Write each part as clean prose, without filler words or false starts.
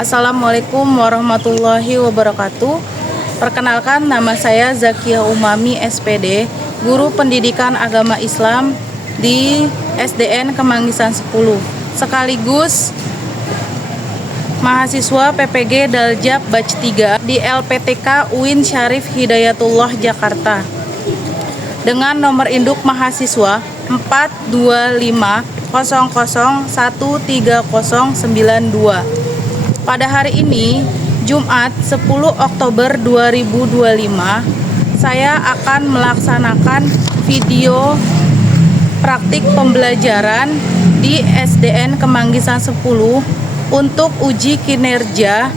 Assalamualaikum warahmatullahi wabarakatuh. Perkenalkan, nama saya Zakia Umami SPD, Guru Pendidikan Agama Islam di SDN Kemanggisan 10, sekaligus mahasiswa PPG Daljab Batch 3 di LPTK UIN Syarif Hidayatullah Jakarta, dengan nomor induk mahasiswa 42500130092. Pada hari ini, Jumat 10 Oktober 2025, saya akan melaksanakan video praktik pembelajaran di SDN Kemanggisan 10 untuk uji kinerja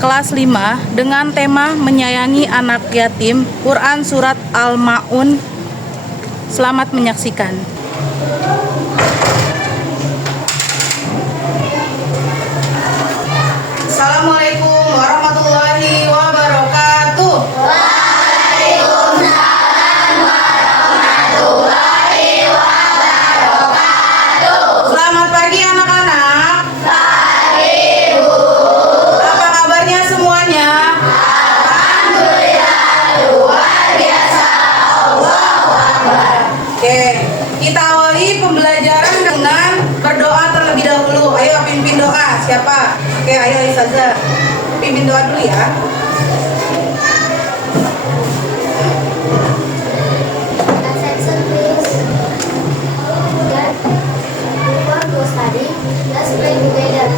kelas 5 dengan tema menyayangi anak yatim, Quran Surat Al-Ma'un. Selamat menyaksikan. Assalamualaikum warahmatullahi wabarakatuh. Waalaikumsalam warahmatullahi wabarakatuh. Selamat pagi anak-anak. Pagi, Bu. Apa kabarnya semuanya? Alhamdulillah, luar biasa. Allahu Akbar. Oke, kita awali pembelajaran dengan berdoa terlebih dahulu. Ayo pimpin doa. Siapa? Oke, ayo Ustazah. Pimpin doa dulu ya. Attention, please. Before go study, let's pray together.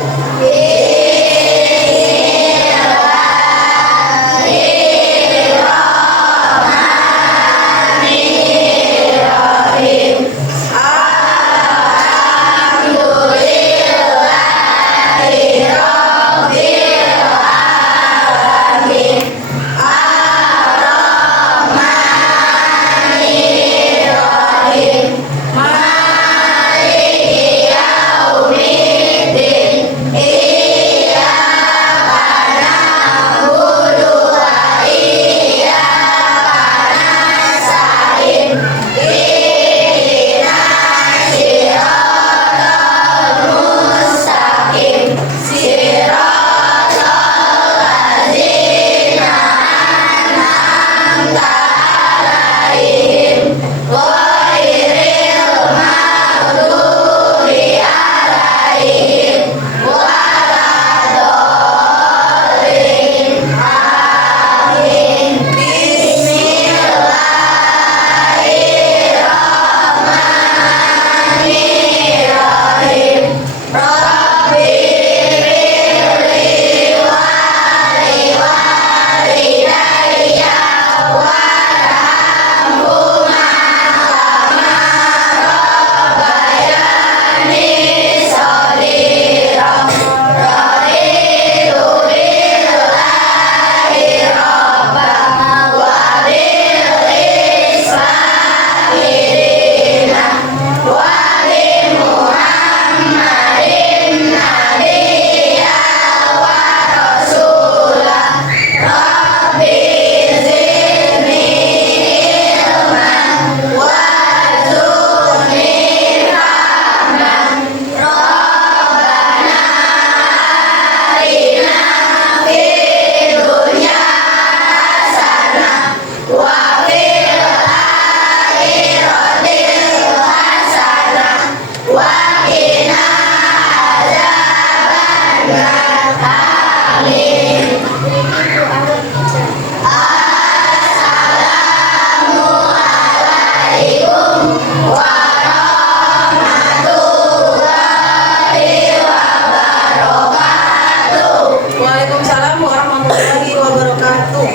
Waalaikumsalam warahmatullahi wabarakatuh.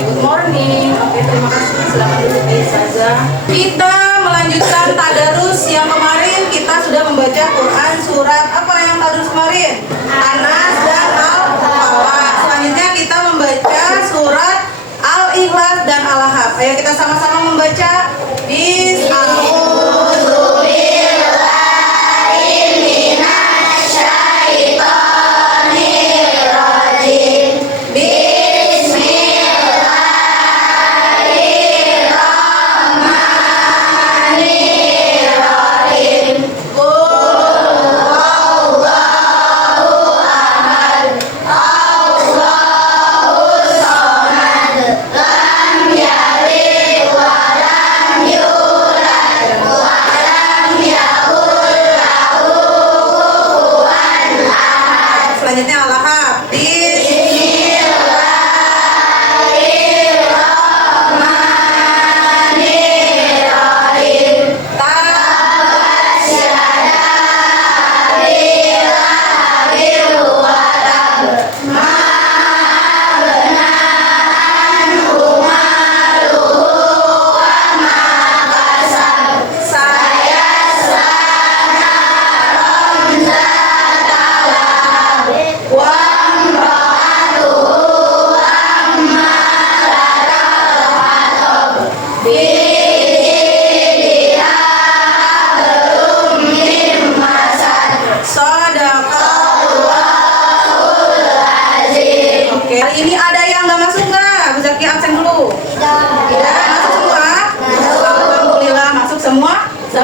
Good morning. Oke, terima kasih. Selamat duduk di Ustazah. Kita melanjutkan tadarus yang kemarin kita sudah membaca Quran surat apa yang tadarus kemarin? Anas dan Al-Falaq. Selanjutnya kita membaca surat Al-Ikhlas dan Al-Lahab. Ayo kita sama-sama membaca. Bismillahirrahmanirrahim.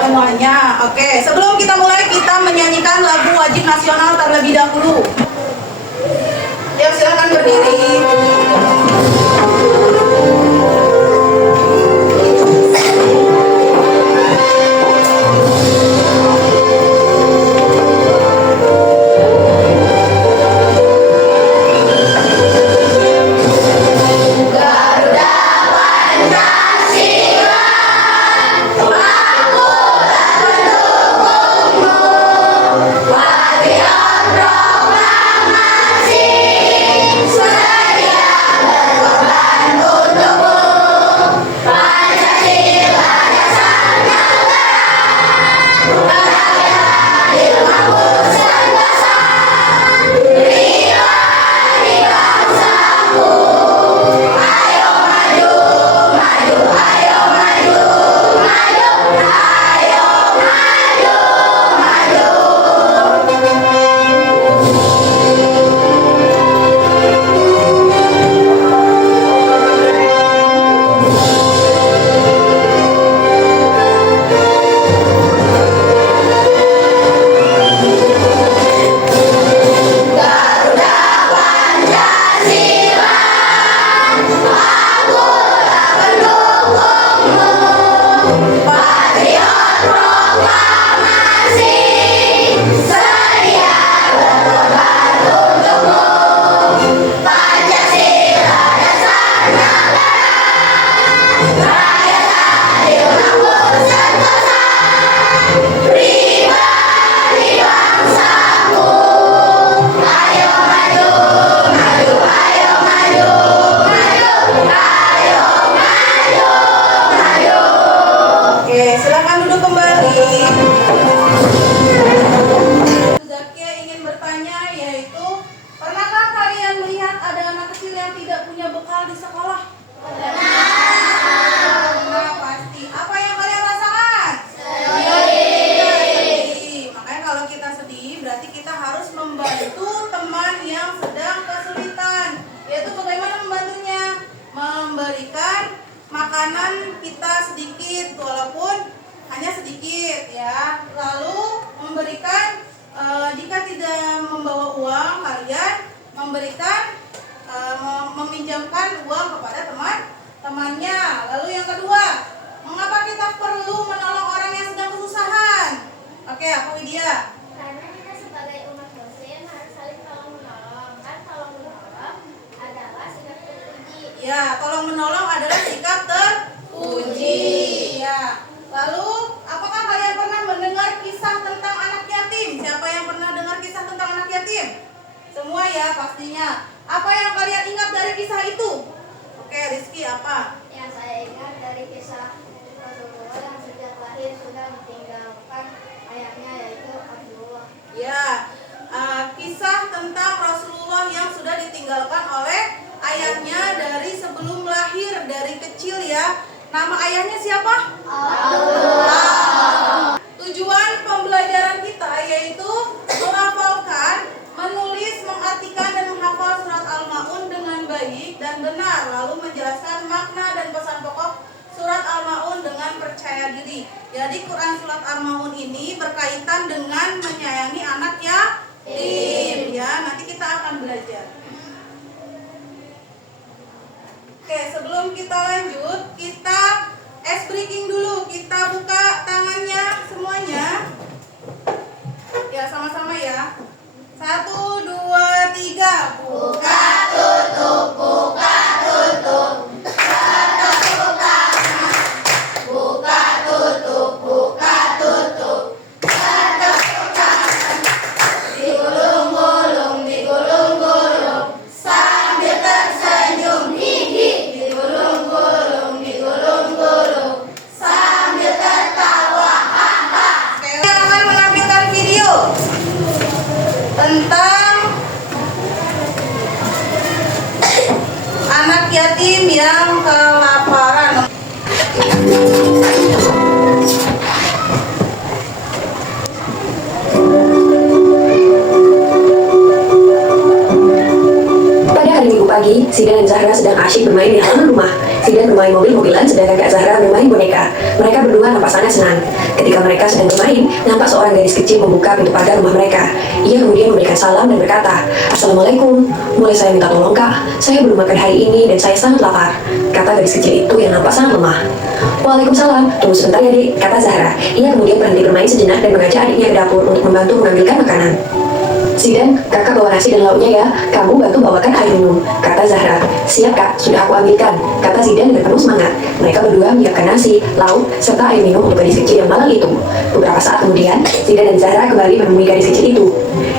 semuanya. Oke, sebelum kita mulai, kita menyanyikan lagu wajib nasional terlebih dahulu. Ya, silakan berdiri. Makanan kita sedikit, walaupun hanya sedikit ya. Lalu memberikan jika tidak membawa uang, kalian memberikan meminjamkan uang kepada teman-temannya. Lalu yang kedua, mengapa kita perlu menolong orang yang sedang kesusahan? Oke, aku Widya. Karena kita sebagai umat muslim harus saling tolong menolong. Kan tolong menolong adalah sikap terpuji. Ya, tolong menolong adalah sikap terpuji. Ya. Lalu, apakah kalian pernah mendengar kisah tentang anak yatim? Siapa yang pernah dengar kisah tentang anak yatim? Semua ya, pastinya. Apa yang kalian ingat dari kisah itu? Oke, Rizky, apa? Yang saya ingat dari kisah Rasulullah yang sejak lahir sudah ditinggalkan ayahnya, yaitu Abdullah. Ya, kisah tentang Rasulullah yang sudah ditinggalkan oleh ayahnya dari sebelum lahir, dari kecil ya. Nama ayahnya siapa? Allah. Tujuan pembelajaran kita yaitu menghafalkan, menulis, mengartikan dan menghafal surat Al-Maun dengan baik dan benar, lalu menjelaskan makna dan pesan pokok surat Al-Maun dengan percaya diri. Jadi Quran surat Al-Maun ini berkaitan dengan menyayangi anak yatim ya. Nanti kita akan belajar. Oke, sebelum kita lanjut, kita ice breaking dulu. Kita buka tangannya semuanya. Ya, sama-sama ya. 1, 2, 3. Buka, tutup, buka, tutup. Buka, tutup, buka, tutup. Digulung-gulung, digulung-gulung, sambil tersenyum, hihi. Digulung-gulung, digulung-gulung, sambil tertawa, haha. Saya akan menampilkan video tentang anak yatim yang kelaparan. Pada hari Minggu pagi, Sida dan Zahra sedang asyik bermain di halaman rumah. Zidan bermain mobil-mobilan sedangkan Kak Zahra bermain boneka. Mereka berdua nampak sangat senang. Ketika mereka sedang bermain, nampak seorang gadis kecil membuka pintu pagar rumah mereka. Ia kemudian memberikan salam dan berkata, "Assalamualaikum, boleh saya minta tolong Kak? Saya belum makan hari ini dan saya sangat lapar," kata gadis kecil itu yang nampak sangat lemah. "Waalaikumsalam, tunggu sebentar ya Dik," kata Zahra. Ia kemudian berhenti bermain sejenak dan mengajak adiknya ke dapur untuk membantu mengambilkan makanan. "Zidan, kakak bawa nasi dan lauknya ya, kamu bantu bawakan air minum," kata Zahra. "Siap Kak, sudah aku ambilkan," kata Zidan dengan penuh semangat. Mereka berdua menyiapkan nasi, lauk, serta air minum untuk gadis kecil yang malang itu. Beberapa saat kemudian, Zidan dan Zahra kembali menemui gadis kecil itu.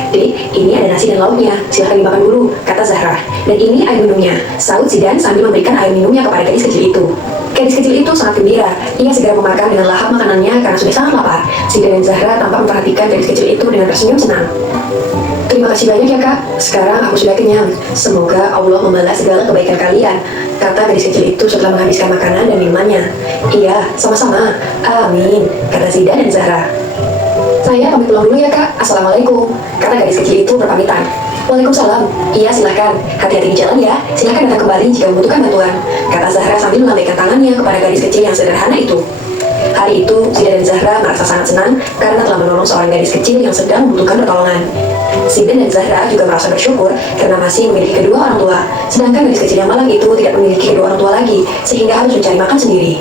"Dek, ini ada nasi dan lauknya, silahkan dimakan dulu," kata Zahra. "Dan ini air minumnya," sahut Zidan sambil memberikan air minumnya kepada gadis kecil itu. Gadis kecil itu sangat gembira. Ia segera memakan dengan lahap makanannya karena sudah sangat lapar. Zidan dan Zahra tampak memperhatikan gadis kecil itu dengan tersenyum senang. "Terima kasih banyak ya Kak, sekarang aku sudah kenyang. Semoga Allah membalas segala kebaikan kalian," kata gadis kecil itu setelah menghabiskan makanan dan minumannya. "Iya, sama-sama. Amin," kata Zidan dan Zahra. "Saya pamit pulang dulu ya Kak, Assalamualaikum," kata gadis kecil itu berpamitan. "Waalaikumsalam. Iya silahkan, hati-hati di jalan ya, silahkan datang kembali jika membutuhkan bantuan," kata Zahra sambil melambaikan tangannya kepada gadis kecil yang sederhana itu. Hari itu, Zidan dan Zahra merasa sangat senang karena telah menolong seorang gadis kecil yang sedang membutuhkan pertolongan. Zidan dan Zahra juga merasa bersyukur karena masih memiliki kedua orang tua, sedangkan gadis kecil yang malang itu tidak memiliki kedua orang tua lagi, sehingga harus mencari makan sendiri.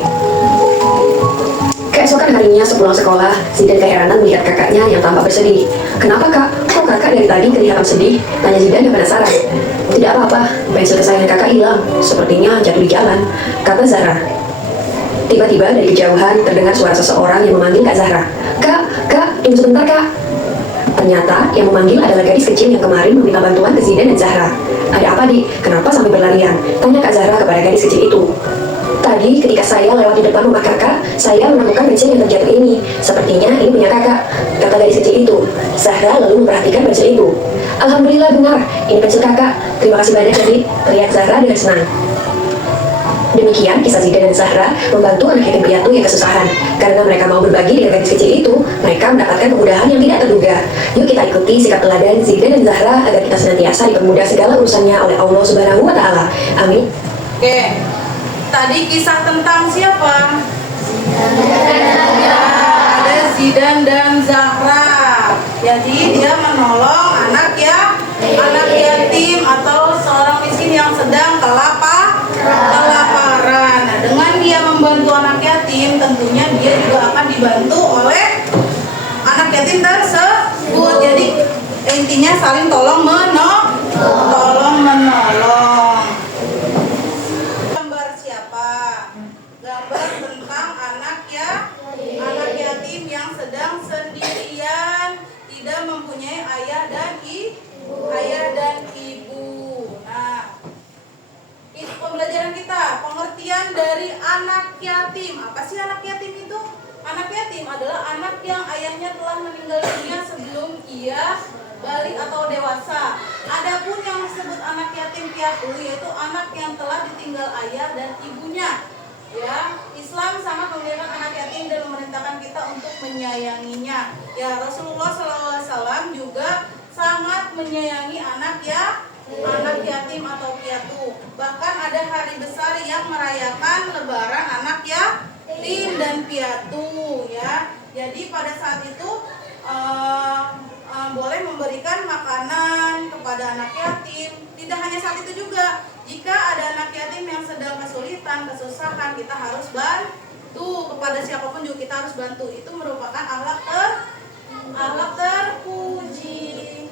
Keesokan harinya sepulang sekolah, Zidan keheranan melihat kakaknya yang tampak bersedih. "Kenapa Kak? Kok kakak dari tadi kelihatan sedih?" tanya Zidan yang penasaran. "Tidak apa-apa, pensil kesayangan kakak hilang, sepertinya jatuh di jalan," kata Zahra. Tiba-tiba dari kejauhan terdengar suara seseorang yang memanggil Kak Zahra. Kak, tunggu sebentar Kak." Ternyata yang memanggil adalah gadis kecil yang kemarin meminta bantuan ke Zidan dan Zahra. "Ada apa Dik? Kenapa sampai berlarian?" tanya Kak Zahra kepada gadis kecil itu. "Tadi ketika saya lewat di depan rumah kakak, saya menemukan pensil yang terjatuh ini. Sepertinya ini punya kakak," kata gadis kecil itu. Zahra lalu memperhatikan pensil itu. "Alhamdulillah benar, ini pensil kakak. Terima kasih banyak Dik," teriak Zahra dengan senang. Demikian kisah Zidan dan Zahra membantu anak yatim piatu yang kesusahan. Karena mereka mau berbagi dengan gadis kecil itu, mereka mendapatkan kemudahan yang tidak terduga. Yuk kita ikuti sikap teladan Zidan dan Zahra agar kita senantiasa dipermudah segala urusannya oleh Allah Subhanahu wa Ta'ala. Amin. Oke, tadi kisah tentang siapa? Ya, ada Zidan dan Zahra. Jadi dia menolong anak yatim atau seorang miskin yang sedang kelaparan. Nah, dengan dia membantu anak yatim, tentunya dia juga akan dibantu oleh anak yatim tersebut. Jadi intinya saling tolong menolong. Gambar siapa? Gambar tentang anak yatim yang sedang sendirian, tidak mempunyai ayah dan ibu. Nah, itu pembelajaran kita, pengertian dari anak yatim. Apa sih anak yatim itu? Anak yatim adalah anak yang ayahnya telah meninggal dunia sebelum ia balik atau dewasa. Adapun yang disebut anak yatim piatu yaitu anak yang telah ditinggal ayah dan ibunya. Ya, Islam sangat memuliakan anak yatim dan memerintahkan kita untuk menyayanginya. Ya, Rasulullah SAW juga sangat menyayangi anak yatim atau piatu. Bahkan ada hari besar yang merayakan lebaran anak yatim dan piatu ya. Jadi pada saat itu boleh memberikan makanan kepada anak yatim. Tidak hanya saat itu juga, jika ada anak yatim yang sedang kesulitan, kesusahan, kita harus bantu. Kepada siapapun juga kita harus bantu. Itu merupakan akhlak terpuji.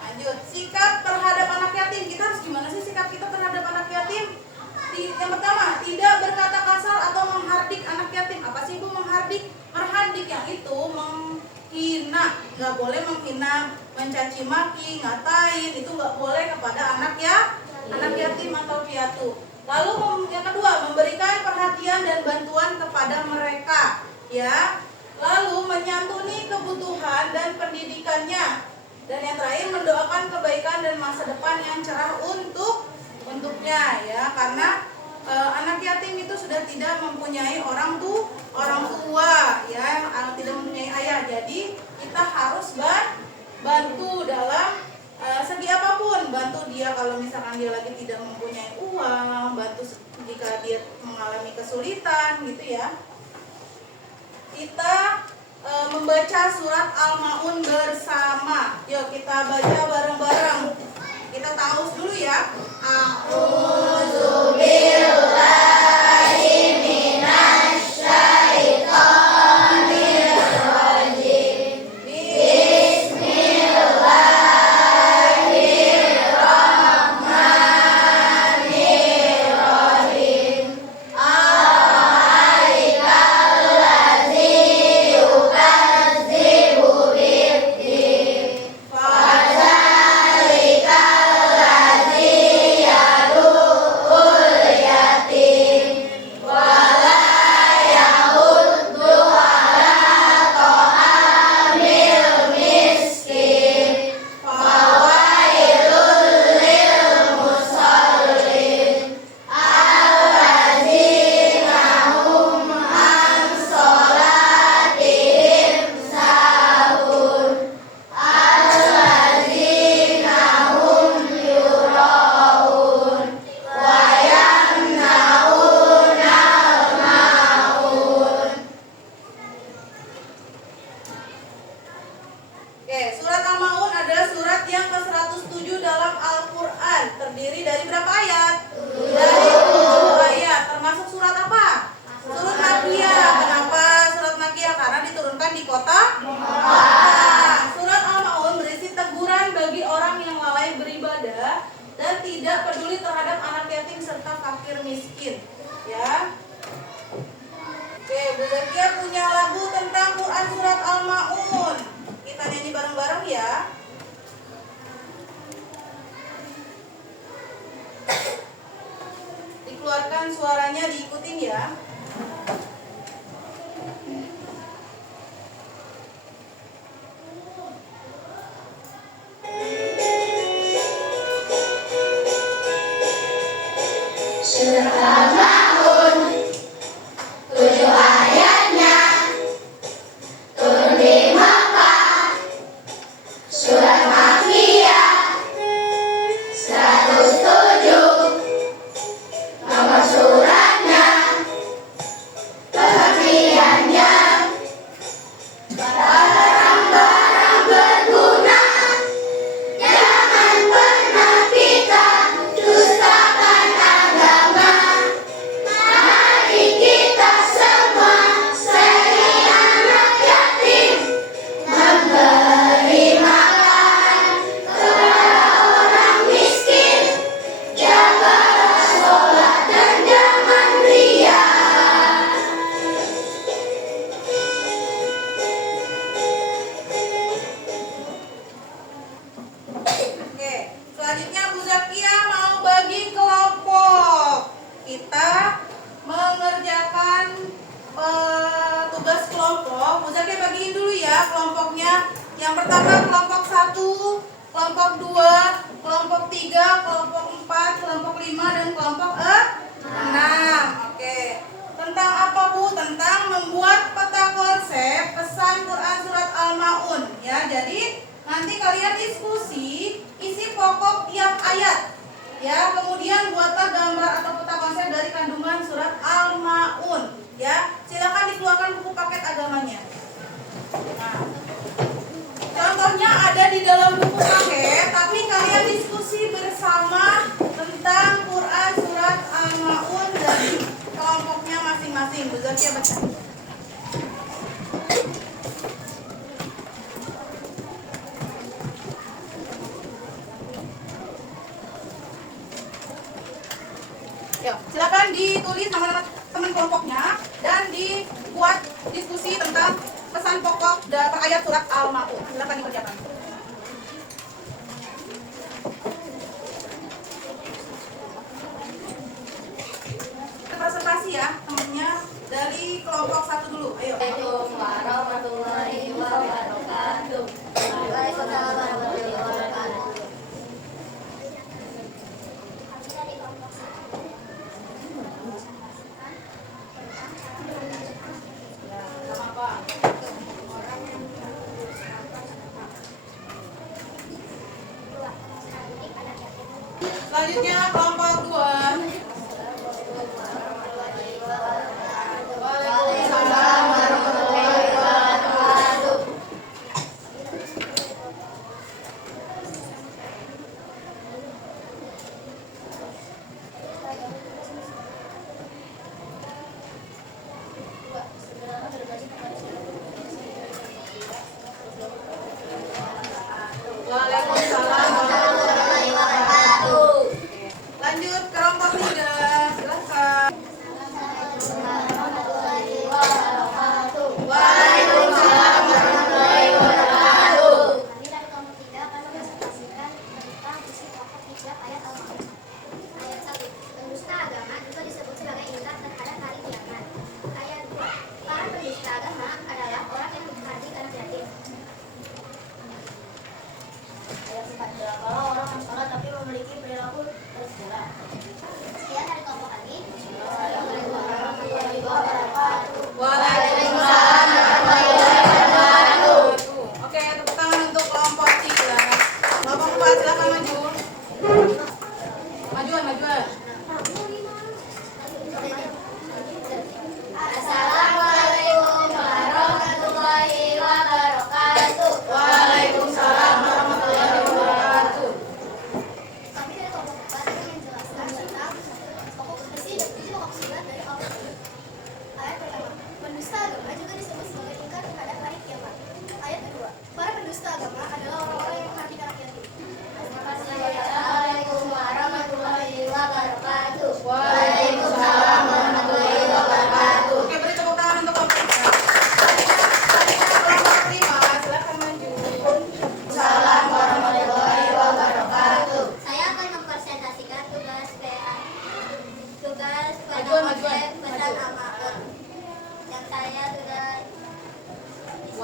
Lanjut, sikap terhadap anak yatim. Kita harus gimana sih sikap kita terhadap anak yatim? Yang pertama, tidak berkata kasar atau menghardik anak yatim. Apa sih Bu menghardik? Menghardik yang itu menghina. Nggak boleh menghina, mencaci maki, ngatain. Itu nggak boleh kepada anak yatim atau piatu. Lalu yang kedua, memberikan perhatian dan bantuan kepada mereka. Ya. Lalu menyantuni kebutuhan dan pendidikannya. Dan yang terakhir, mendoakan kebaikan dan masa depan yang cerah untuknya ya, karena anak yatim itu sudah tidak mempunyai orang tua ya, tidak mempunyai ayah. Jadi kita harus bantu dalam segi apapun, bantu dia kalau misalkan dia lagi tidak mempunyai uang, bantu jika kesulitan gitu ya. Kita membaca surat Al-Maun bersama. Yuk kita baca bareng-bareng. Kita tahu dulu ya. Oke, surat Al-Maun adalah surat yang ke-107 dalam Al-Quran. Terdiri dari berapa ayat? Dari 7 ayat. Termasuk surat apa? Surat Makkiyah. Kenapa surat Makkiyah? Karena diturunkan di kota Makkah. Surat Al-Maun berisi teguran bagi orang yang lalai beribadah dan tidak peduli terhadap anak yatim serta fakir miskin. Ya. Oke, Bu Zakia punya lagu tentang Quran surat Al-Maun. Kita nyanyi bareng-bareng ya. Dikeluarkan suaranya, diikutin ya. Selanjutnya Bu Zakia mau bagi kelompok. Kita mengerjakan tugas kelompok. Bu Zakia bagiin dulu ya kelompoknya. Yang pertama kelompok 1, kelompok 2, kelompok 3, kelompok 4, kelompok 5 dan kelompok 6. Oke. Tentang apa Bu? Tentang membuat peta konsep pesan Quran surat Al-Maun ya. Jadi nanti kalian diskusi isi pokok tiap ayat ya, kemudian buatlah gambar atau peta konsep dari kandungan surat Al-Maun ya. Silakan dikeluarkan buku paket agamanya. Nah, contohnya ada di dalam buku paket, tapi kalian diskusi bersama tentang Quran surat Al-Maun dari kelompoknya masing-masing. Bu Zakia baca. Yuk, silakan ditulis nama teman kelompoknya dan dibuat diskusi tentang pesan pokok dari ayat surat Al-Maun. Silakan dikerjakan. Kita presentasi ya temennya dari kelompok 1 dulu. Ayo. Assalamualaikum warahmatullahi wabarakatuh. Waalaikumsalam warahmatullahi wabarakatuh. Selanjutnya kelompok 2.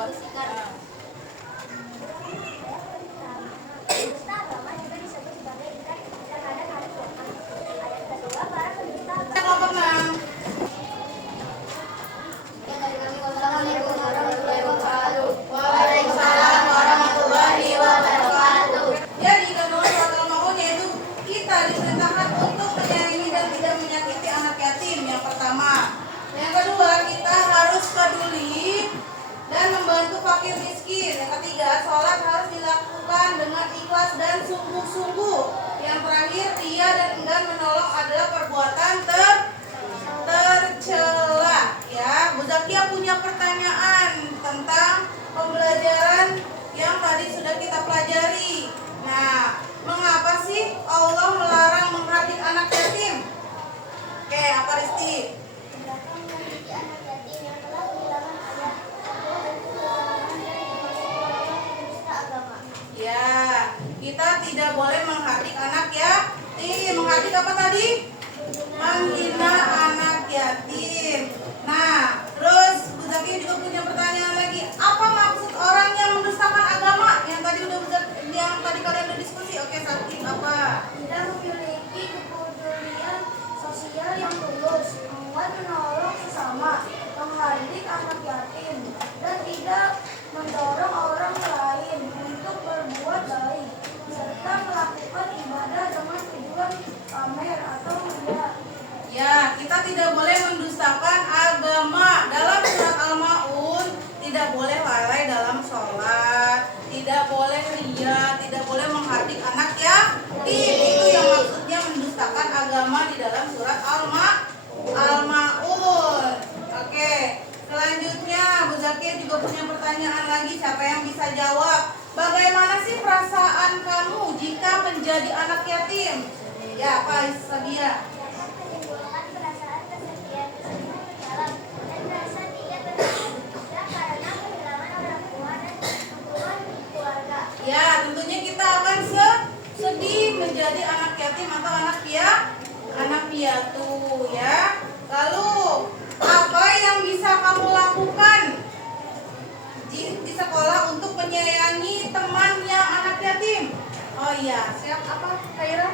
kebajikan. Penista agama juga disebut sebagai ikat terhadap hari Tuhan. Ayat kedua, para penista agama. Kelompok 6. Assalamualaikum warahmatullahi wabarakatuh. Waalaikumsalam warahmatullahi wabarakatuh. Jadi kandungan surat Al-Maun yaitu kita diperintahkan untuk menyayangi dan tidak menyakiti anak yatim. Yang pertama. Yang kedua, kita harus peduli dan membantu fakir miskin. Yang ketiga, sholat harus dilakukan dengan ikhlas dan sungguh-sungguh. Yang terakhir, ria dan enggan menolong adalah perbuatan tercela. Ya, Bu Zakia punya pertanyaan tentang pembelajaran yang tadi sudah kita pelajari. Nah, mengapa sih Allah melarang menghardik anak yatim? Oke, apa Risti? Tindakan mendidik anak yatim yang telah kehilangan ayah, ibu, dan keluarga dari golongan penista agama. Ya, kita tidak boleh menghardik anak yatim. Menghardik apa tadi? Menghina anak yatim. Nah, terus Bu Zaki juga punya pertanyaan lagi. Apa maksud orang yang mendustakan agama? Yang tadi kalian udah diskusi. Oke, Sakti apa? Tidak memiliki kepedulian sosial yang tulus, membuat menolong sesama, menghardik anak yatim, dan tidak mendorong orang lain untuk berbuat baik, serta melakukan ibadah dengan tujuan pamer atau ria. Ya, kita tidak boleh mendustakan agama. Dalam surat Al-Maun tidak boleh lalai dalam sholat, tidak boleh ria, tidak boleh menghardik anak yatim. Itu yang maksudnya mendustakan agama di dalam surat Al-Maun. Oke, selanjutnya Bu Zakir juga punya pertanyaan lagi. Siapa yang bisa jawab? Bagaimana sih perasaan kamu jika menjadi anak yatim? Ya, Pak Sabia. Dapat menimbulkan perasaan kesedihan mendalam dan merasa tidak berharga karena kehilangan orang tua dan dukungan keluarga. Ya, tentunya kita akan sedih menjadi anak yatim atau anak piatu ya. Lalu, apa yang bisa kamu lakukan di sekolah untuk menyayangi teman yang anak yatim? Oh iya, siap apa, Kaira?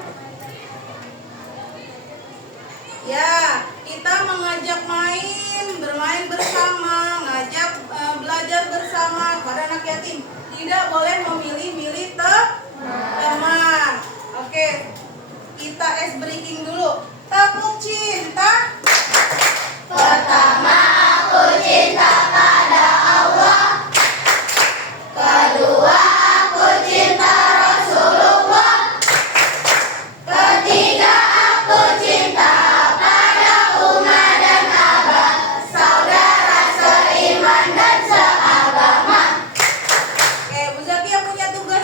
Ya, kita mengajak bermain bersama, ngajak belajar bersama pada anak yatim. Tidak boleh memilih-milih teman. Oke, kita ice breaking dulu. Tepuk cinta. Pertama, aku cinta pada Allah. Kedua, aku cinta Rasulullah. Ketiga, aku cinta pada umat dan abah, saudara seiman dan seagama. Oke, Bu Zakia punya tugas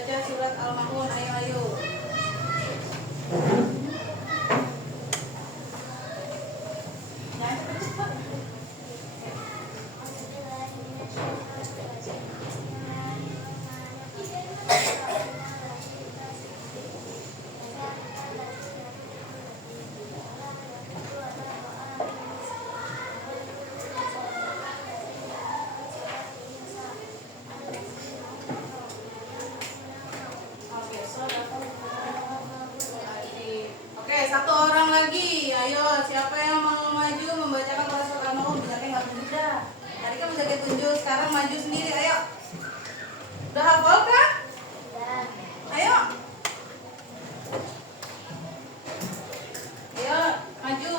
membaca surat Al-Maun. Ayo. Jangan cepat-cepat. Oke, satu orang lagi. Ayo, siapa yang mau maju membacakan surat Al-Maun? Bisa nggak tunjuk dah. Tadi kan bisa tunjuk, sekarang maju sendiri. Ayo. Udah hafal kan? Ayo. Ayo, maju.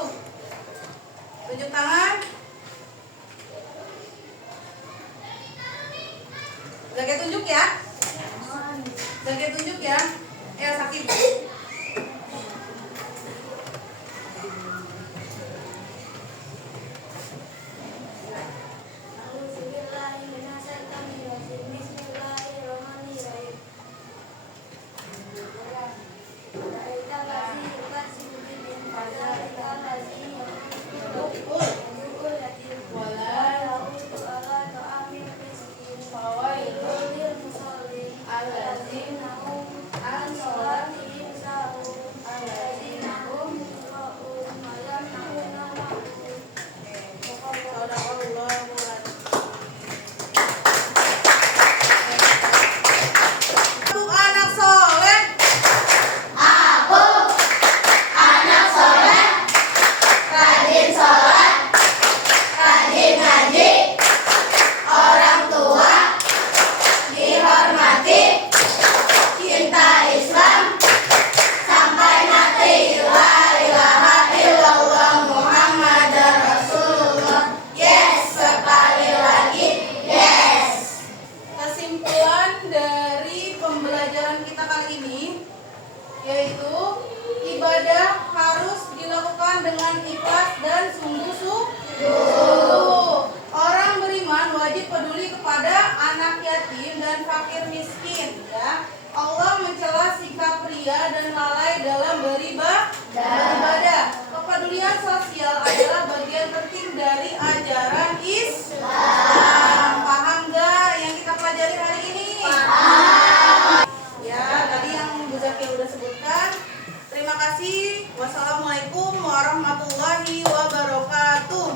Tunjuk tangan. Udah kayak tunjuk ya? Udah kayak tunjuk ya? Ayo, sakit. Untuk anak soleh, Rajin sholat, rajin ngaji, orang tua dihormati, cinta Islam sampai mati. La ilaha illallah Muhammadar Rasulullah. Yes, sekali lagi yes. kesimpulan dari pembelajaran kita kali ini yaitu ibadah harus dilakukan dengan ikhlas dan sungguh-sungguh. Orang beriman wajib peduli kepada anak yatim dan fakir miskin, ya. Allah mencela sikap ria dan lalai dalam beribadah. Kepedulian sosial adalah bagian penting dari ajaran Islam. Paham gak yang kita pelajari hari ini? Ya, tadi yang Bu Zakia udah sebutkan. Terima kasih. Wassalamualaikum warahmatullahi wabarakatuh.